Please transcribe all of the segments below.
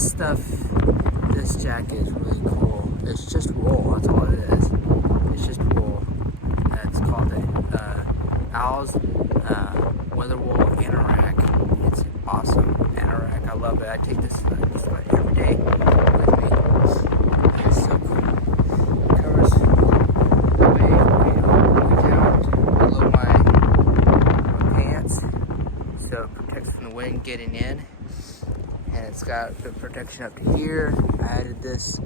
This jacket is really cool. It's just wool, that's all it is. It's just wool. It's called the Weatherwool anorak. It's awesome. Anorak, I love it. I take this just about every day with me. It's so cool. It covers the way down below my pants, so it protects from the wind getting in. And it's got the protection up to here. I added this,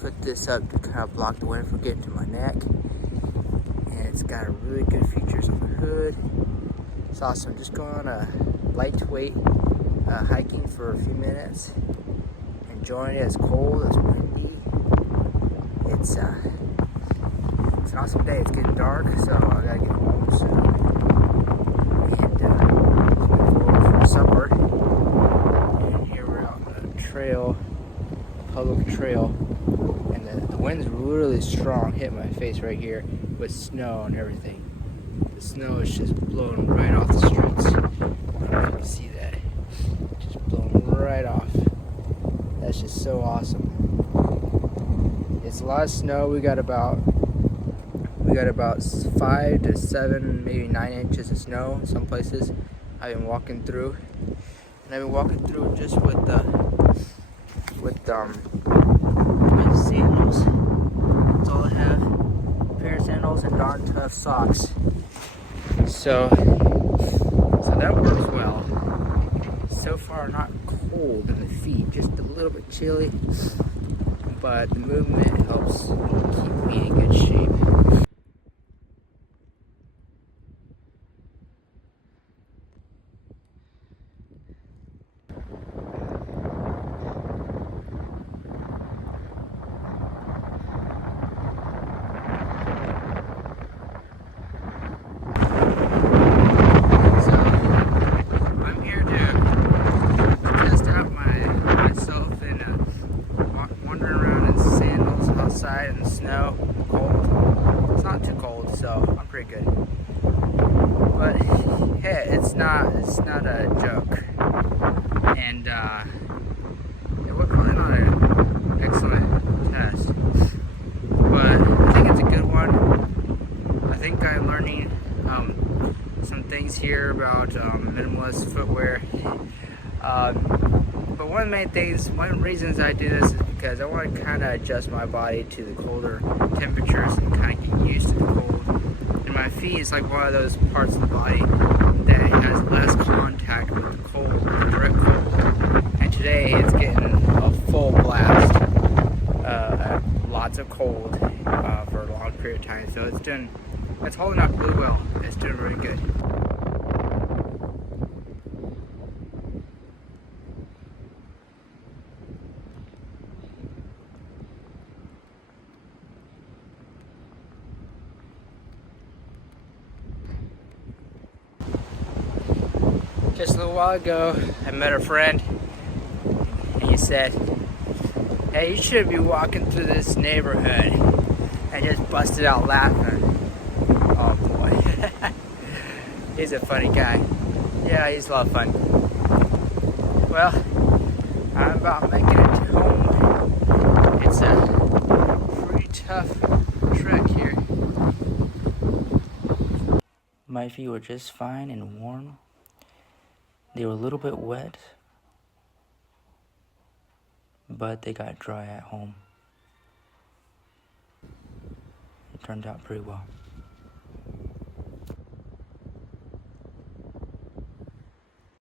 put this up to kind of block the wind from getting to my neck. And it's got really good features on the hood. It's awesome. Just going on a lightweight hiking for a few minutes. Enjoying it. It's cold, it's windy. It's an awesome day. It's getting dark, so I gotta get home soon. And go for supper. Trail, public trail, and the wind's really strong, hit my face right here with snow and everything. The snow is just blowing right off the streets. I don't know if you can see that. Just blowing right off. That's just so awesome. It's a lot of snow. We got about 5 to 7, maybe 9 inches of snow in some places. I've been walking through. And I've been walking through just with sandals. That's all I have. A pair of sandals and darn tough socks. So that works well. So far, not cold in the feet, just a little bit chilly. But the movement helps keep me in good shape. Outside in the snow, cold. It's not too cold, so I'm pretty good. But hey, it's not a joke. And it was probably not an excellent test, but I think it's a good one. I think I'm learning some things here about minimalist footwear. But one of the main things, one of the reasons I do this is because I want to kind of adjust my body to the colder temperatures and kind of get used to the cold. And my feet is like one of those parts of the body that has less contact with the cold, the direct cold. And today it's getting a full blast, lots of cold for a long period of time. So it's holding up really well. It's doing really good. Just a little while ago, I met a friend, and he said, "Hey, you should be walking through this neighborhood," and just busted out laughing. Oh boy, he's a funny guy. Yeah, he's a lot of fun. Well, I'm about making it to home. It's a pretty tough trek here. My feet were just fine and warm. They were a little bit wet, but they got dry at home. It turned out pretty well.